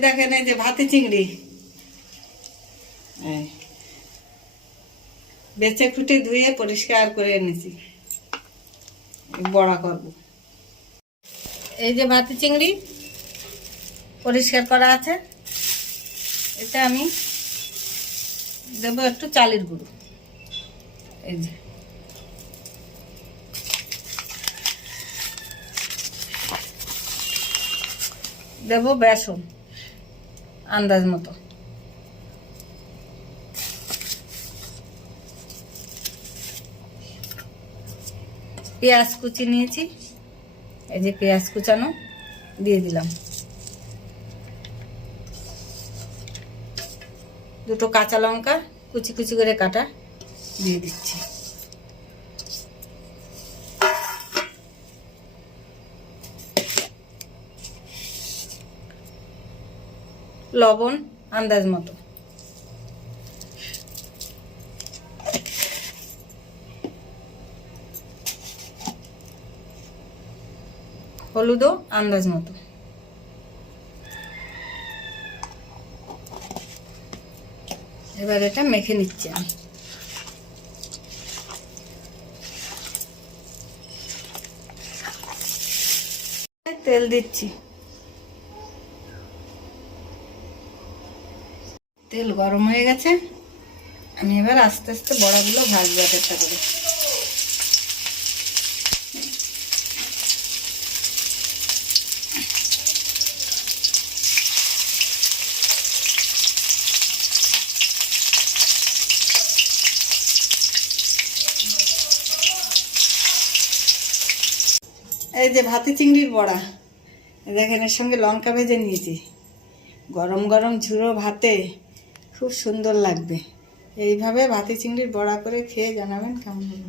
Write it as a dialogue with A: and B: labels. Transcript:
A: দেখেন এই যে ভাতি চিংড়ি। বেচে খুঁটে ধুয়ে পরিষ্কার করে এনেছি। বড়া করব। এই যে ভাতি চিংড়ি পরিষ্কার করা আছে। এটা আমি দেবো একটু চালের গুঁড়ো। এই যে। দেবো বেসন। আন্দাজ মতো। পেঁয়াজ কুচি নিয়েছি। এই যে পেঁয়াজ কুচানো, দিয়ে দিলাম। দুটো কাঁচা লঙ্কা কুচি কুচি করে কাটা, দিয়ে দিচ্ছি। লবণ আন্দাজ মতো। হলুদও আন্দাজ মতো। এবার এটা মেখে নিচ্ছি আমি। তেল দিচ্ছি। তেল গরম হয়ে গেছে। আমি এবার আস্তে আস্তে বড়াগুলো ভাজবো এক একটা করে। এই যে ভাতি চিংড়ির বড়া। দেখেন এর সঙ্গে লঙ্কা ভেজে নিয়েছি। গরম গরম ঝুড়ো ভাতে খুব সুন্দর লাগবে। এইভাবে ভাতি চিংড়ির বড়া করে খেয়ে জানাবেন কেমন হলো